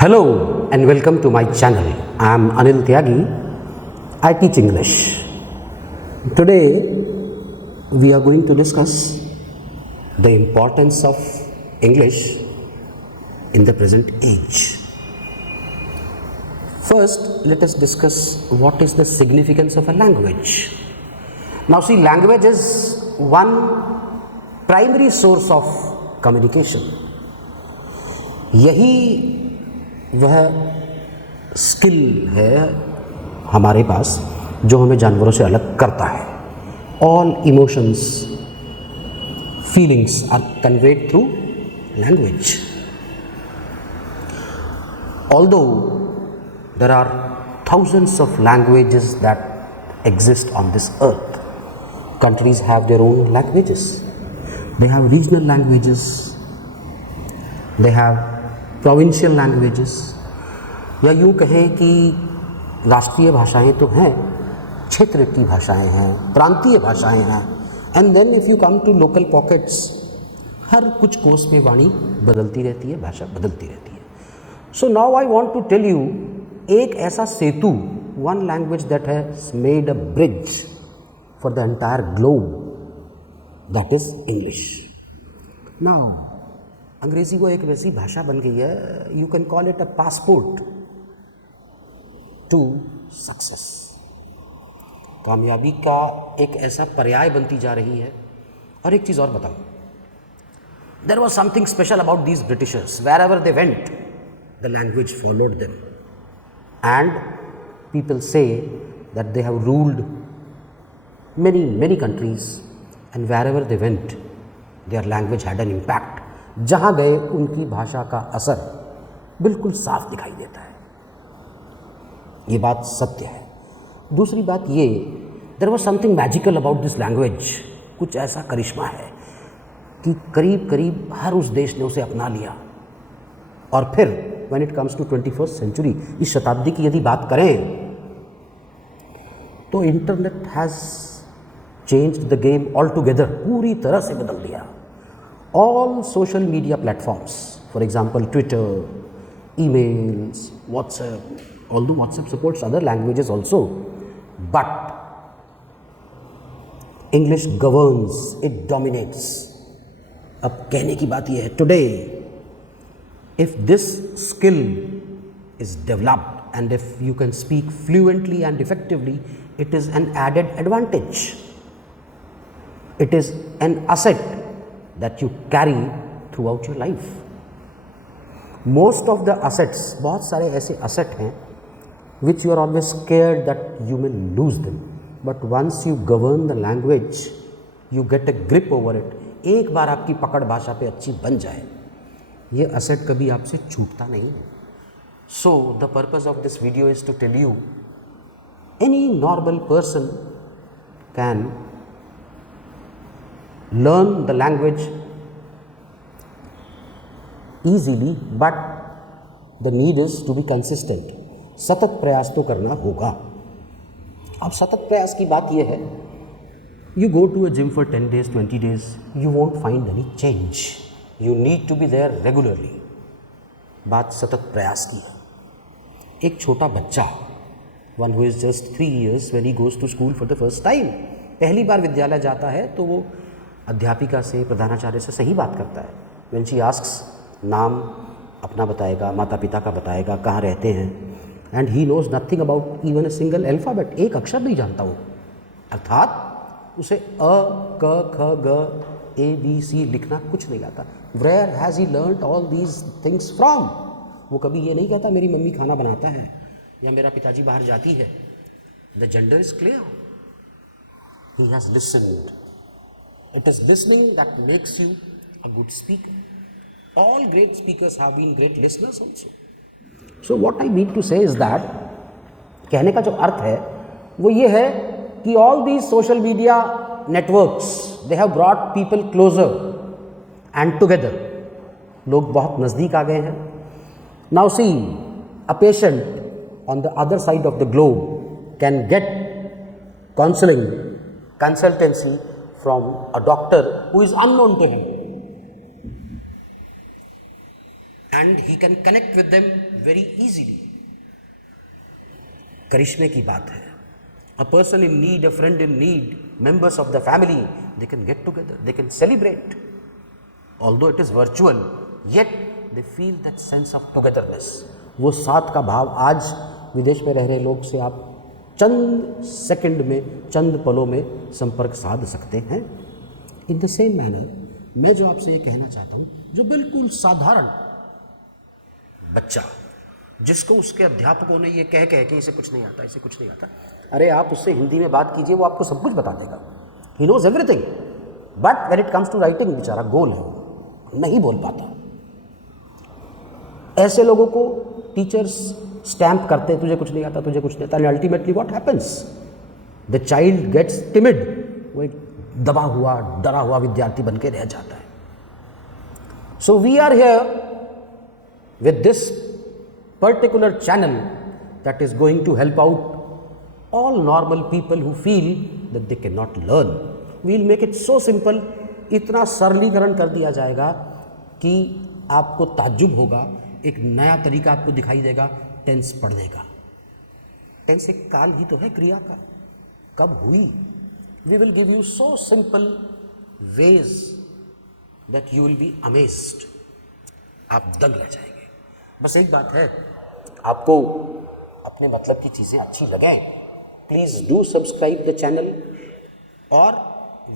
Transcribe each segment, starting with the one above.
Hello and welcome to my channel. I am Anil Tyagi. I teach English. Today we are going to discuss the importance of English in the present age. First, let us discuss what is the significance of a language. Now see, language is one primary source of communication. यही वह skill है हमारे पास जो हमें जानवरों से अलग करता है. All emotions, feelings are conveyed through language. Although there are thousands of languages that exist on this earth, countries have their own languages. They have regional languages, they have provincial languages, या यूँ कहें कि राष्ट्रीय भाषाएं तो हैं, क्षेत्र की भाषाएं हैं, प्रांतीय भाषाएं हैं. And then if you come to local pockets, हर कुछ कोस में वाणी बदलती रहती है, भाषा बदलती रहती है. So now I want to tell you एक ऐसा सेतु, one language that has made a bridge for the entire globe, that is English. Now अंग्रेज़ी वो एक वैसी भाषा बन गई है, you can call it a passport to success. कामयाबी का एक ऐसा पर्याय बनती जा रही है. और एक चीज़ और बताऊं, there was something special about these britishers. Wherever they went, the language followed them, and people say that they have ruled many countries, and wherever they went, their language had an impact. जहाँ गए उनकी भाषा का असर बिल्कुल साफ दिखाई देता है. ये बात सत्य है. दूसरी बात ये, there was something magical about this language. कुछ ऐसा करिश्मा है कि करीब करीब हर उस देश ने उसे अपना लिया. और फिर when it comes to 21st century, इस शताब्दी की यदि बात करें, तो internet has changed the game all together. पूरी तरह से बदल दिया. All social media platforms, for example Twitter, emails, WhatsApp, although WhatsApp supports other languages also, but English governs, it dominates. अब कहने की बात यह है, today if this skill is developed and if you can speak fluently and effectively, it is an added advantage. It is an asset that you carry throughout your life. Most of the assets, बहुत सारे ऐसे asset हैं which you are always scared that you may lose them, but once you govern the language, you get a grip over it. एक बार आपकी पकड़ भाषा पे अच्छी बन जाए, ये asset कभी आपसे छूटता नहीं है. So the purpose of this video is to tell you, any normal person can learn the language easily, but the need is to be consistent. सतत प्रयास तो करना होगा. अब सतत प्रयास की बात यह है, you go to a gym for 10 days, 20 days, you won't find any change. You need to be there regularly. बात सतत प्रयास की है. एक छोटा बच्चा, one who is just 3 years, when he goes to school for the first time, पहली बार विद्यालय जाता है तो वो अध्यापिका से, प्रधानाचार्य से सही बात करता है. When she asks, नाम अपना बताएगा, माता पिता का बताएगा, कहाँ रहते हैं, and he knows nothing about even a single alphabet. एक अक्षर नहीं जानता वो, अर्थात उसे अ, क, ख, ग, ए, बी, सी लिखना कुछ नहीं आता. Where has he learnt all these things from? वो कभी ये नहीं कहता मेरी मम्मी खाना बनाता है या मेरा पिताजी बाहर जाती है. The gender is clear. He has listened. It is listening that makes you a good speaker. All great speakers have been great listeners also. So what I mean to say is that, कहने का जो अर्थ है वो ये है कि all these social media networks, they have brought people closer and together. लोग बहुत नज़दीक आ गए हैं. Now see, a patient on the other side of the globe can get counseling, consultancy from a doctor who is unknown to him. and he can connect with them very easily. करिश्मे की बात है. A person in need, a friend in need, members of the family, they can get together, they can celebrate. Although it is virtual, yet they feel that sense of togetherness. वो साथ का भाव आज विदेश में रह रहे लोग से आप चंद सेकंड में, चंद पलों में संपर्क साध सकते हैं. इन द सेम मैनर मैं जो आपसे ये कहना चाहता हूँ, जो बिल्कुल साधारण बच्चा जिसको उसके अध्यापकों ने ये कह कि इसे कुछ नहीं आता, इसे कुछ नहीं आता, अरे आप उससे हिंदी में बात कीजिए, वो आपको सब कुछ बता देगा. He knows everything, but when it comes to writing बेचारा गोल है, वो नहीं बोल पाता. ऐसे लोगों को टीचर्स स्टैम्प करते हैं, तुझे कुछ नहीं आता, तुझे कुछ नहीं आता, and ultimately what happens, the child gets timid. वो एक दबा हुआ, डरा हुआ विद्यार्थी बन के रह जाता है. So we are here with this particular channel that is going to help out all normal people who feel that they cannot learn. We will make it so simple, इतना सरलीकरण कर दिया जाएगा कि आपको ताज्जुब होगा. एक नया तरीका आपको दिखाई देगा टेंस पढ़ने का. टेंस एक काल ही तो है क्रिया का, कब हुई. We will give you so simple ways that you will be amazed. आप दंग रह जाएंगे. बस एक बात है, आपको अपने मतलब की चीज़ें अच्छी लगें, please do subscribe the channel, और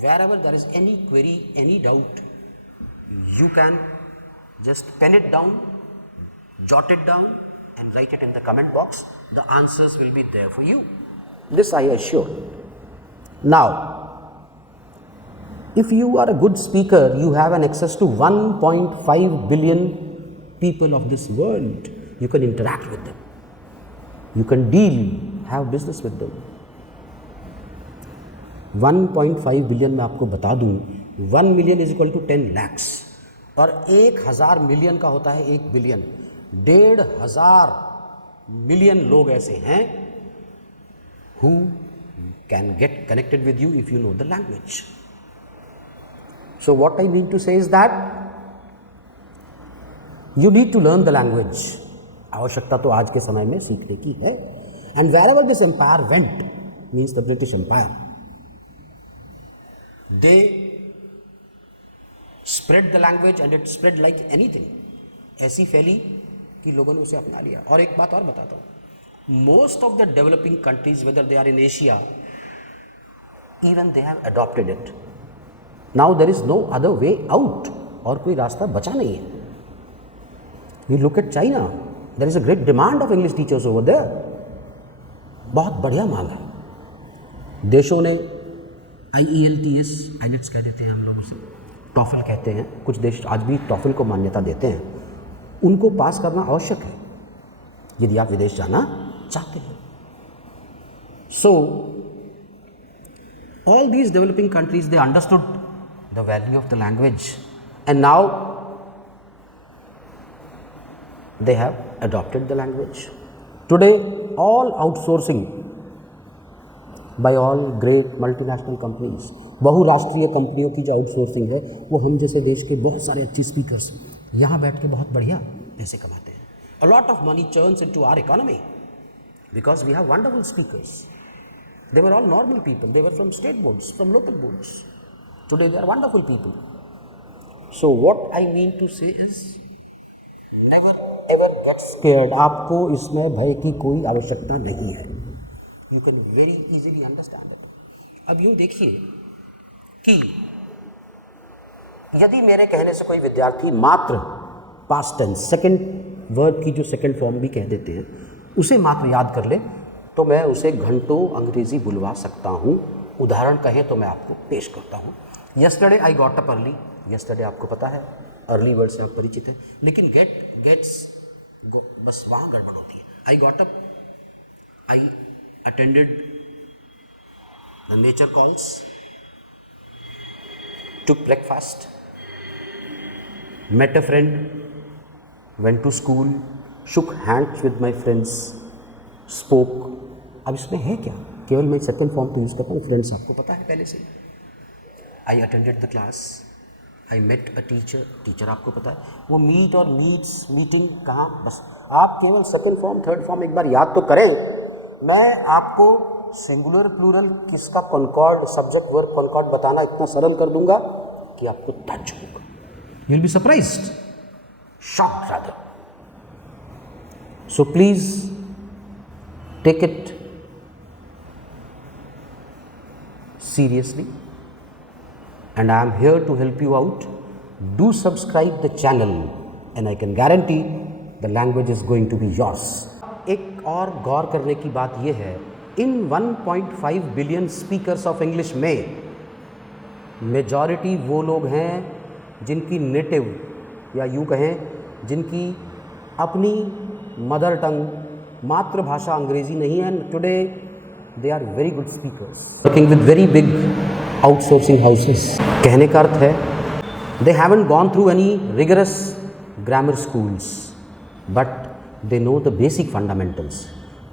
wherever there is any query, any doubt, you can just pen it down, jot it down and write it in the comment box. The answers will be there for you. This I assure. Now, if you are a good speaker, you have an access to 1.5 billion people of this world. You can interact with them, you can deal, have business with them. 1.5 billion मैं आपको बता दूं, 1 million is equal to 10 lakhs, और 1000 million का होता है 1 billion. 1,500 million लोग ऐसे हैं who can get connected with you if you know the language. So what I mean to say is that you need to learn the language. आवश्यकता तो आज के समय में सीखने की है. And wherever this empire went, means the British Empire, they spread the language and it spread like anything. ऐसी फैली कि लोगों ने उसे अपना लिया. और एक बात और बताता हूँ, most of the developing countries, whether they are in Asia, even they have adopted it. Now there is no other way out. और कोई रास्ता बचा नहीं है. You look at China, there is a great demand of English teachers over there. बहुत बढ़िया मांग है. देशों ने IELTS, IELTS कह देते हैं हम लोग उसे, टॉफल कहते हैं, कुछ देश आज भी टॉफल को मान्यता देते हैं. उनको पास करना आवश्यक है यदि आप विदेश जाना चाहते हैं. So, all these developing countries, they understood the value of the language, and now they have adopted the language. Today, all outsourcing by all great multinational companies, बहुराष्ट्रीय कंपनियों की जो आउटसोर्सिंग है, वो हम जैसे देश के बहुत सारे अच्छे स्पीकर्स यहाँ बैठ के बहुत बढ़िया पैसे कमाते हैं. A lot of money churns into our economy because we have wonderful speakers. They were all normal people. They were from state boards, from local boards. Today they are wonderful people. So what I mean to say is, never ever get scared. आपको इसमें भय की कोई आवश्यकता नहीं है. You can very easily understand it. अब यूँ देखिए कि यदि मेरे कहने से कोई विद्यार्थी मात्र पास्ट टेंस, सेकंड वर्ब की जो सेकंड फॉर्म भी कह देते हैं, उसे मात्र याद कर ले, तो मैं उसे घंटों अंग्रेजी बुलवा सकता हूँ. उदाहरण कहें तो मैं आपको पेश करता हूँ. Yesterday I got up early. Yesterday आपको पता है, अर्ली वर्ड से आप परिचित हैं, लेकिन गेट्स बस वहाँ गड़बड़ होती है. I got up, I attended the nature calls, took breakfast, met a friend, went to school, shook hands with my friends, spoke. अब इसमें है क्या? केवल मैं सेकंड फॉर्म तो यूज़ करता हूँ. फ्रेंड्स आपको पता है पहले से. I attended the class, I met a teacher, teacher आपको पता है वो मीट और मीट्स, मीटिंग कहाँ, बस आप केवल सेकेंड फॉर्म थर्ड फॉर्म एक बार याद तो करें। मैं आपको सिंगुलर प्लूरल किसका कॉन्कॉर्ड, सब्जेक्ट वर्ब कॉन्कॉर्ड बताना इतना सरल कर दूंगा कि आपको टच होगा, you will be surprised, shocked rather. So please take it seriously and I am here to help you out. Do subscribe the channel and I can guarantee the language is going to be yours. एक और गौर करने की बात यह है, इन 1.5 billion speakers of English में majority वो लोग हैं जिनकी नेटिव या यूँ कहें जिनकी अपनी मदर टंग मातृभाषा अंग्रेजी नहीं है। Today they are very good speakers working with very big outsourcing houses. कहने का अर्थ है they haven't gone through any rigorous grammar schools but they know the basic fundamentals.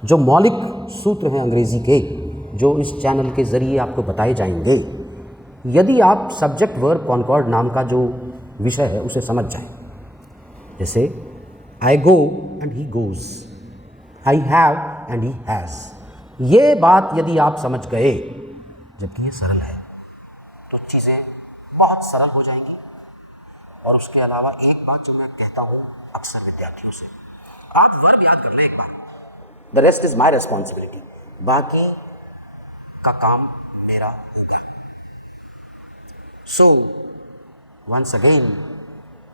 जो मौलिक सूत्र हैं अंग्रेजी के, जो इस चैनल के ज़रिए आपको बताए जाएंगे, यदि आप सब्जेक्ट वर्ब कॉन्कॉर्ड नाम का जो विषय है उसे समझ जाएं, जैसे I go and he goes, I have and he has, ये बात यदि आप समझ गए, जबकि ये सरल है, तो चीज़ें बहुत सरल हो जाएंगी। और उसके अलावा एक बात जो मैं कहता हूँ अक्सर विद्यार्थियों से, आप वर्ब याद कर ले एक बार, the rest is my responsibility, बाकी का काम मेरा होगा। So once again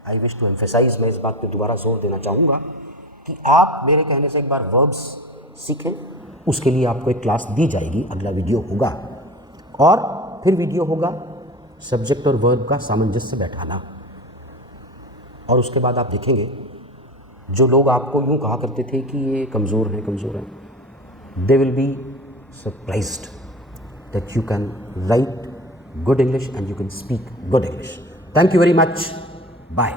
I wish to emphasise, मैं इस बात पे दोबारा जोर देना चाहूँगा कि आप मेरे कहने से एक बार वर्ब्स सीखें। उसके लिए आपको एक क्लास दी जाएगी, अगला वीडियो होगा, और फिर वीडियो होगा सब्जेक्ट और वर्ब का सामंजस्य बैठाना। और उसके बाद आप देखेंगे जो लोग आपको यूँ कहा करते थे कि ये कमज़ोर हैं, they will be surprised that you can write good English and you can speak good English. Thank you very much, bye.